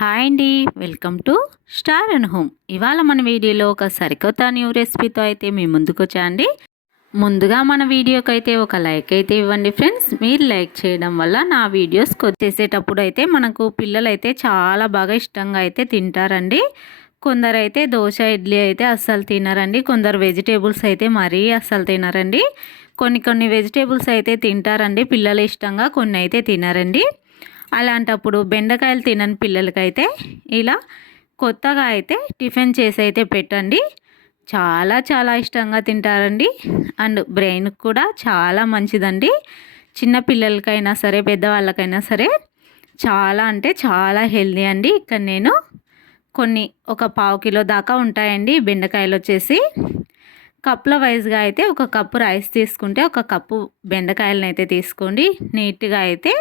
Hi అండి. Welcome to star and home. ఇవాళ మన వీడియోలో ఒక సరికొత్త న్యూ రెసిపీతో అయితే మీ ముందుకు వచ్చాండి ముందుగా మన వీడియోకి అయితే ఒక లైక్ అయితే ఇవ్వండి ఫ్రెండ్స్. మీరు లైక్ చేయడం వల్ల నా వీడియోస్ చేసేటప్పుడు అయితే మనకు పిల్లలు అయితే చాలా బాగా ఇష్టంగా అయితే తింటారండి. కొందరైతే దోశ ఇడ్లీ అయితే అస్సలు తినరండి. కొందరు వెజిటేబుల్స్ అయితే మరీ అస్సలు తినరండి. కొన్ని కొన్ని వెజిటేబుల్స్ అయితే తింటారండి. పిల్లలు ఇష్టంగా కొన్ని అయితే తినరండి. అలాంటప్పుడు బెండకాయలు తినని పిల్లలకైతే ఇలా కొత్తగా అయితే టిఫిన్ చేసి అయితే పెట్టండి. చాలా చాలా ఇష్టంగా తింటారండి. అండ్ బ్రెయిన్కి కూడా చాలా మంచిదండి. చిన్న పిల్లలకైనా సరే పెద్దవాళ్ళకైనా సరే చాలా అంటే చాలా హెల్దీ అండి. ఇక్కడ నేను కొన్ని ఒక పావు కిలో దాకా ఉంటాయండి బెండకాయలు వచ్చేసి. కప్పుల వైజ్గా అయితే ఒక కప్పు రైస్ తీసుకుంటే ఒక కప్పు బెండకాయలను అయితే తీసుకోండి. నీట్గా అయితే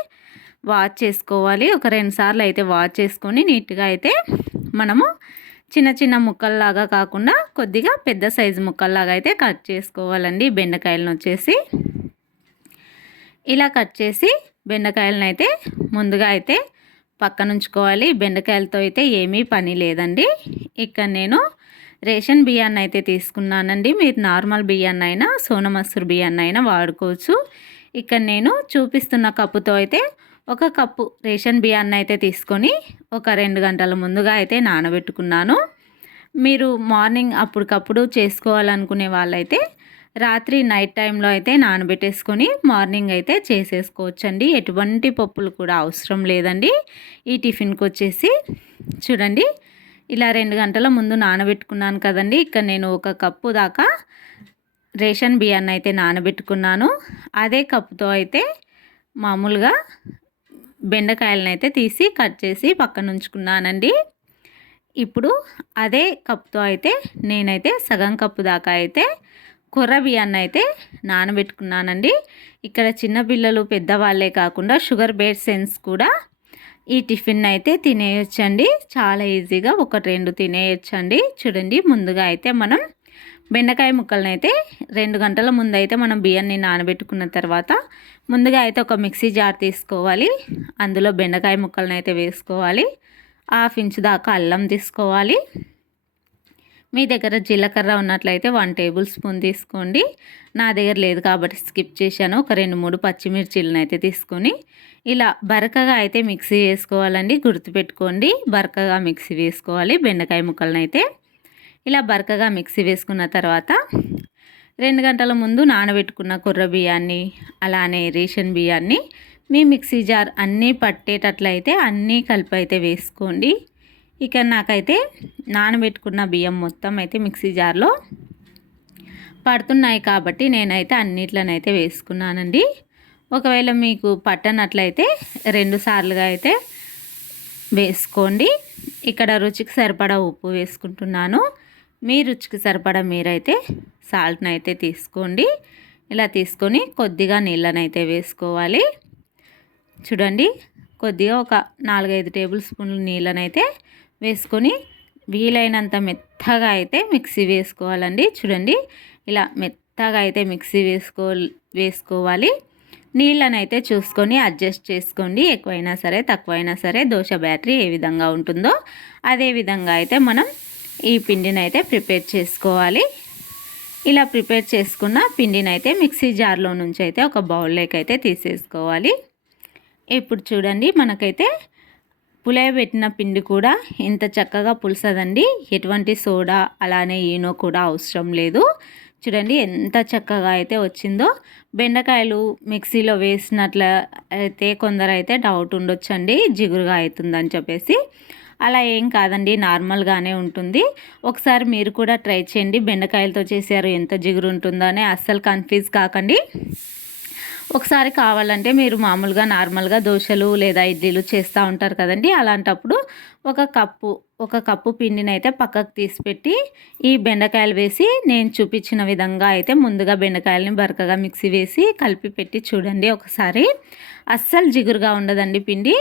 వాష్ చేసుకోవాలి. ఒక రెండు సార్లు అయితే వాష్ చేసుకొని నీట్గా అయితే మనము చిన్న చిన్న ముక్కల్లాగా కాకుండా కొద్దిగా పెద్ద సైజు ముక్కల్లాగా అయితే కట్ చేసుకోవాలండి బెండకాయలను వచ్చేసి. ఇలా కట్ చేసి బెండకాయలను అయితే ముందుగా అయితే పక్కనుంచుకోవాలి బెండకాయలతో అయితే ఏమీ పని లేదండి. ఇక్కడ నేను రేషన్ బియ్యాన్ని అయితే తీసుకున్నానండి. మీరు నార్మల్ బియ్యాన్ని అయినా సోనమసూర్ బియ్యాన్ని అయినా వాడుకోవచ్చు. ఇక్కడ నేను చూపిస్తున్న కప్పుతో అయితే ఒక కప్పు రేషన్ బియ్యాన్ని అయితే తీసుకొని ఒక రెండు గంటల ముందుగా అయితే నానబెట్టుకున్నాను. మీరు మార్నింగ్ అప్పటికప్పుడు చేసుకోవాలనుకునే వాళ్ళైతే రాత్రి నైట్ టైంలో అయితే నానబెట్టేసుకొని మార్నింగ్ అయితే చేసేసుకోవచ్చండి. ఎటువంటి పప్పులు కూడా అవసరం లేదండి. ఈ టిఫిన్కి వచ్చేసి చూడండి ఇలా రెండు గంటల ముందు నానబెట్టుకున్నాను కదండి. ఇక్కడ నేను ఒక కప్పు దాకా రేషన్ బియ్యాన్ని అయితే నానబెట్టుకున్నాను. అదే కప్పుతో అయితే మామూలుగా బెండకాయలను అయితే తీసి కట్ చేసి పక్కన ఉంచుకున్నానండి. ఇప్పుడు అదే కప్తో అయితే నేనైతే సగం కప్పు దాకా అయితే కొర్ర బియ్యాన్ని అయితే నానబెట్టుకున్నానండి. ఇక్కడ చిన్నపిల్లలు పెద్దవాళ్ళే కాకుండా షుగర్ సెన్స్ కూడా ఈ టిఫిన్ అయితే తినేయొచ్చండి. చాలా ఈజీగా ఒకటి రెండు తినేయొచ్చండి. చూడండి ముందుగా అయితే మనం బెండకాయ ముక్కలను అయితే రెండు గంటల ముందు అయితే మనం బియ్యాన్ని నానబెట్టుకున్న తర్వాత ముందుగా అయితే ఒక మిక్సీ జార్ తీసుకోవాలి. అందులో బెండకాయ ముక్కలను అయితే వేసుకోవాలి. హాఫ్ ఇంచ్ దాకా అల్లం తీసుకోవాలి. మీ దగ్గర జీలకర్ర ఉన్నట్లయితే వన్ టేబుల్ స్పూన్ తీసుకోండి. నా దగ్గర లేదు కాబట్టి స్కిప్ చేశాను. ఒక రెండు మూడు పచ్చిమిర్చీలను అయితే తీసుకొని ఇలా బరకగా అయితే మిక్సీ వేసుకోవాలండి. గుర్తుపెట్టుకోండి బరకగా మిక్సీ వేసుకోవాలి. బెండకాయ ముక్కలను అయితే ఇలా బరకగా మిక్సీ వేసుకున్న తర్వాత రెండు గంటల ముందు నానబెట్టుకున్న కుర్ర బియ్యాన్ని అలానే రేషన్ బియ్యాన్ని మీ మిక్సీ జార్ అన్నీ పట్టేటట్లయితే అన్నీ కలిపి అయితే వేసుకోండి. ఇక నాకైతే నానబెట్టుకున్న బియ్యం మొత్తం అయితే మిక్సీ జార్లో పడుతున్నాయి కాబట్టి నేనైతే అన్నిట్లనైతే వేసుకున్నానండి. ఒకవేళ మీకు పట్టనట్లయితే రెండు సార్లుగా అయితే వేసుకోండి. ఇక్కడ రుచికి సరిపడా ఉప్పు వేసుకుంటున్నాను. మీ రుచికి సరిపడా మీరైతే సాల్ట్ని అయితే తీసుకోండి. ఇలా తీసుకొని కొద్దిగా నీళ్ళనైతే వేసుకోవాలి. చూడండి కొద్దిగా ఒక నాలుగైదు టేబుల్ స్పూన్లు నీళ్ళనైతే వేసుకొని వీలైనంత మెత్తగా అయితే మిక్సీ వేసుకోవాలండి. చూడండి ఇలా మెత్తగా అయితే మిక్సీ వేసుకో వేసుకోవాలి. నీళ్ళని అయితే చూసుకొని అడ్జస్ట్ చేసుకోండి. ఎక్కువైనా సరే తక్కువైనా సరే దోశ బ్యాటరీ ఏ విధంగా ఉంటుందో అదే విధంగా అయితే మనం ఈ పిండిని అయితే ప్రిపేర్ చేసుకోవాలి. ఇలా ప్రిపేర్ చేసుకున్న పిండిని అయితే మిక్సీ జార్లో నుంచి అయితే ఒక బౌల్లోకి అయితే తీసేసుకోవాలి. ఇప్పుడు చూడండి మనకైతే పులయబెట్టిన పిండి కూడా ఎంత చక్కగా పులుసదండి. ఎటువంటి సోడా అలానే ఈనో కూడా అవసరం లేదు. చూడండి ఎంత చక్కగా అయితే వచ్చిందో. బెండకాయలు మిక్సీలో వేసినట్ల అయితే కొందరైతే డౌట్ ఉండొచ్చండి జిగురుగా అవుతుందని చెప్పేసి. అలా ఏం కాదండి నార్మల్గానే ఉంటుంది. ఒకసారి మీరు కూడా ట్రై చేయండి. బెండకాయలతో చేశారు ఎంత జిగురు ఉంటుందో అని అస్సలు కన్ఫ్యూజ్ కాకండి. ఒకసారి కావాలంటే మీరు మామూలుగా నార్మల్గా దోశలు లేదా ఇడ్లీలు చేస్తూ ఉంటారు కదండి. అలాంటప్పుడు ఒక కప్పు ఒక కప్పు పిండిని అయితే పక్కకు తీసిపెట్టి ఈ బెండకాయలు వేసి నేను చూపించిన విధంగా అయితే ముందుగా బెండకాయలని బరకగా మిక్సీ వేసి కలిపి పెట్టి చూడండి ఒకసారి. అస్సలు జిగురుగా ఉండదండి పిండి.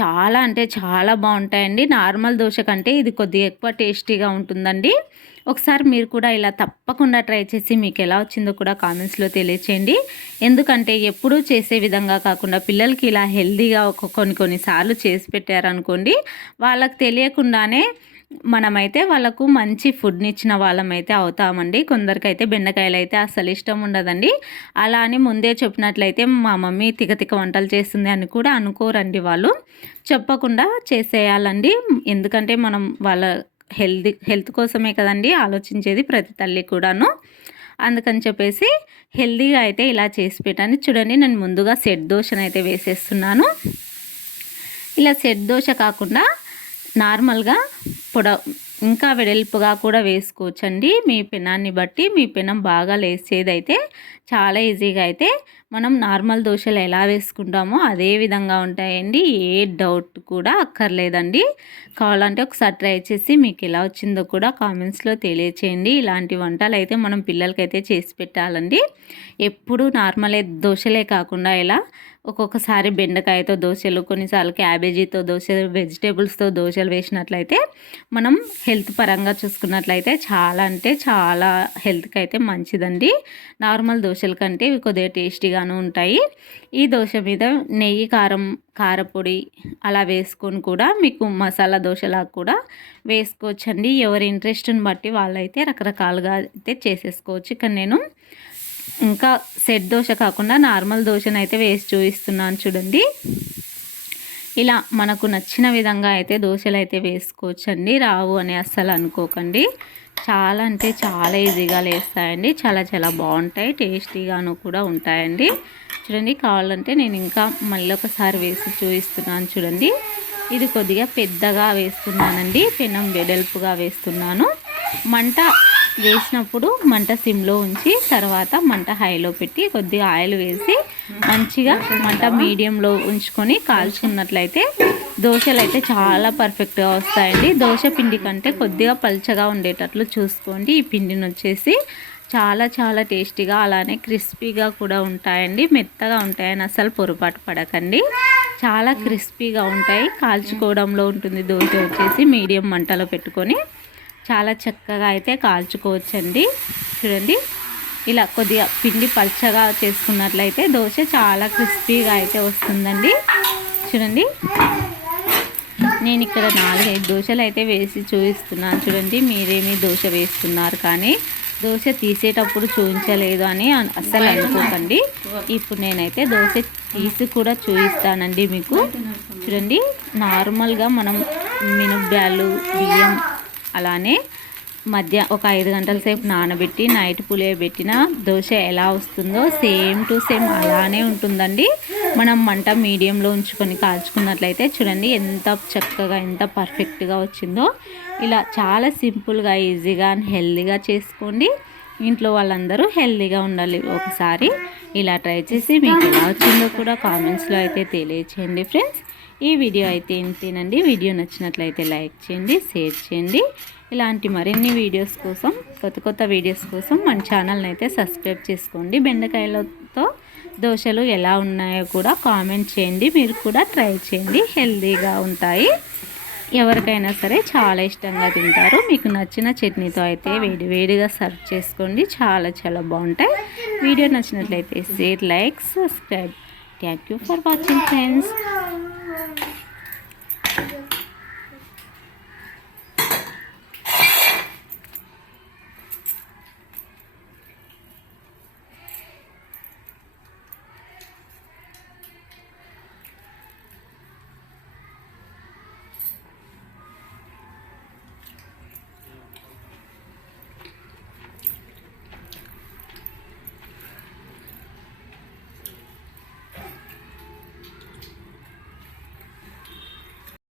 చాలా అంటే చాలా బాగుంటాయండి. నార్మల్ దోశ కంటే ఇది కొద్దిగా ఎక్కువ టేస్టీగా ఉంటుందండి. ఒకసారి మీరు కూడా ఇలా తప్పకుండా ట్రై చేసి మీకు ఎలా వచ్చిందో కూడా కామెంట్స్లో తెలియచేయండి. ఎందుకంటే ఎప్పుడూ చేసే విధంగా కాకుండా పిల్లలకి ఇలా హెల్దీగా ఒక కొన్ని కొన్నిసార్లు చేసి పెట్టారనుకోండి వాళ్ళకి తెలియకుండానే మనమైతే వాళ్ళకు మంచి ఫుడ్ని ఇచ్చిన వాళ్ళమైతే అవుతామండి. కొందరికైతే బెండకాయలు అయితే అసలు ఇష్టం ఉండదండి. అలా అని ముందే చెప్పినట్లయితే మా మమ్మీ తికతిక వంటలు చేస్తుంది అని కూడా అనుకోరండి వాళ్ళు. చెప్పకుండా చేసేయాలండి. ఎందుకంటే మనం వాళ్ళ హెల్దీ హెల్త్ కోసమే కదండి ఆలోచించేది ప్రతి తల్లి కూడాను. అందుకని చెప్పేసి హెల్తీగా అయితే ఇలా చేసి పెట్టాను చూడండి నేను ముందుగా సెట్ దోశను అయితే వేసేస్తున్నాను. ఇలా సెట్ దోశ కాకుండా నార్మల్గా పొడ ఇంకా వెడల్పుగా కూడా వేసుకోవచ్చండి. మీ పెనాన్ని బట్టి మీ పెనం బాగా లేసేదైతే చాలా ఈజీగా అయితే మనం నార్మల్ దోశలు ఎలా వేసుకుంటామో అదే విధంగా ఉంటాయండి. ఏ డౌట్ కూడా అక్కర్లేదండి. కావాలంటే ఒకసారి ట్రై చేసి మీకు ఎలా వచ్చిందో కూడా కామెంట్స్లో తెలియచేయండి. ఇలాంటి వంటలు అయితే మనం పిల్లలకైతే చేసి పెట్టాలండి. ఎప్పుడు నార్మలే దోశలే కాకుండా ఇలా ఒక్కొక్కసారి బెండకాయతో దోశలు కొన్నిసార్లు క్యాబేజీతో దోశలు వెజిటేబుల్స్తో దోశలు వేసినట్లయితే మనం హెల్త్ పరంగా చూసుకున్నట్లయితే చాలా అంటే చాలా హెల్త్కి అయితే మంచిదండి. నార్మల్ దోశల కంటే ఇవి కొద్దిగా టేస్టీగాను ఉంటాయి. ఈ దోశ మీద నెయ్యి కారం కారపొడి అలా వేసుకొని కూడా మీకు మసాలా దోశలా కూడా వేసుకోవచ్చండి. ఎవరి ఇంట్రెస్ట్ని బట్టి వాళ్ళైతే రకరకాలుగా అయితే చేసేసుకోవచ్చు. ఇక్కడ నేను ఇంకా సెట్ దోశ కాకుండా నార్మల్ దోశను అయితే వేసి చూపిస్తున్నాను చూడండి. ఇలా మనకు నచ్చిన విధంగా అయితే దోశలు అయితే వేసుకోవచ్చండి. రావు అని అస్సలు అనుకోకండి. చాలా అంటే చాలా ఈజీగా లేస్తాయండి. చాలా చాలా బాగుంటాయి. టేస్టీగాను కూడా ఉంటాయండి. చూడండి కావాలంటే నేను ఇంకా మళ్ళీ ఒకసారి వేసి చూపిస్తున్నాను చూడండి. ఇది కొద్దిగా పెద్దగా వేస్తున్నానండి. పెనం వెడల్పుగా వేస్తున్నాను. మంట వేసినప్పుడు మంట సిమ్లో ఉంచి తర్వాత మంట హైలో పెట్టి కొద్దిగా ఆయిల్ వేసి మంచిగా మంట మీడియంలో ఉంచుకొని కాల్చుకున్నట్లయితే దోశలు అయితే చాలా పర్ఫెక్ట్గా వస్తాయండి. దోశ పిండి కంటే కొద్దిగా పల్చగా ఉండేటట్లు చూసుకోండి. ఈ పిండిని వచ్చేసి చాలా చాలా టేస్టీగా అలానే క్రిస్పీగా కూడా ఉంటాయండి. మెత్తగా ఉంటాయని అసలు పొరపాటు పడకండి. చాలా క్రిస్పీగా ఉంటాయి. కాల్చుకోవడంలో ఉంటుంది దోశ వచ్చేసి మీడియం మంటలో పెట్టుకొని. చాలా చక్కగా అయితే కాల్చుకోవచ్చండి. చూడండి. ఇలా కొద్దిగా పిండి పల్చగా చేసుకున్నట్లయితే దోశ చాలా క్రిస్పీగా అయితే వస్తుందండి. చూడండి. నేను ఇక్కడ నాలుగైదు దోశలు అయితే వేసి చూపిస్తున్నాను. చూడండి మీరేమి దోశ వేస్తున్నారు కానీ దోశ తీసేటప్పుడు చూపించలేదు అని అస్సలు అనుకోకండి. ఇప్పుడు నేనైతే దోశ తీసి కూడా చూపిస్తానండి మీకు. చూడండి నార్మల్గా మనం మినుబ్యాలు బియ్యం అలానే మధ్య ఒక ఐదు గంటల సేపు నానబెట్టి నైట్ పులియబెట్టిన దోశ ఎలా వస్తుందో సేమ్ టు సేమ్ అలానే ఉంటుందండి. మనం మంట మీడియంలో ఉంచుకొని కాల్చుకున్నట్లయితే చూడండి ఎంత చక్కగా ఎంత పర్ఫెక్ట్గా వచ్చిందో. ఇలా చాలా సింపుల్గా ఈజీగా హెల్దీగా చేసుకోండి. ఇంట్లో వాళ్ళందరూ హెల్దీగా ఉండాలి. ఒకసారి ఇలా ట్రై చేసి మీకు ఎలా వచ్చిందో కూడా కామెంట్స్లో అయితే తెలియచేయండి ఫ్రెండ్స్. ఈ వీడియో అయితే ఇంతేనండి. వీడియో నచ్చినట్లయితే లైక్ చేయండి షేర్ చేయండి. ఇలాంటి మరిన్ని వీడియోస్ కోసం కొత్త కొత్త వీడియోస్ కోసం మన ఛానల్ని అయితే సబ్స్క్రైబ్ చేసుకోండి. బెండకాయలతో దోశలు ఎలా ఉన్నాయో కూడా కామెంట్ చేయండి. మీరు కూడా ట్రై చేయండి. హెల్తీగా ఉంటాయి. ఎవరికైనా సరే చాలా ఇష్టంగా తింటారు. మీకు నచ్చిన చట్నీతో అయితే వేడి వేడిగా సర్వ్ చేసుకోండి. చాలా చాలా బాగుంటాయి. వీడియో నచ్చినట్లయితే share like subscribe. Thank you for watching friends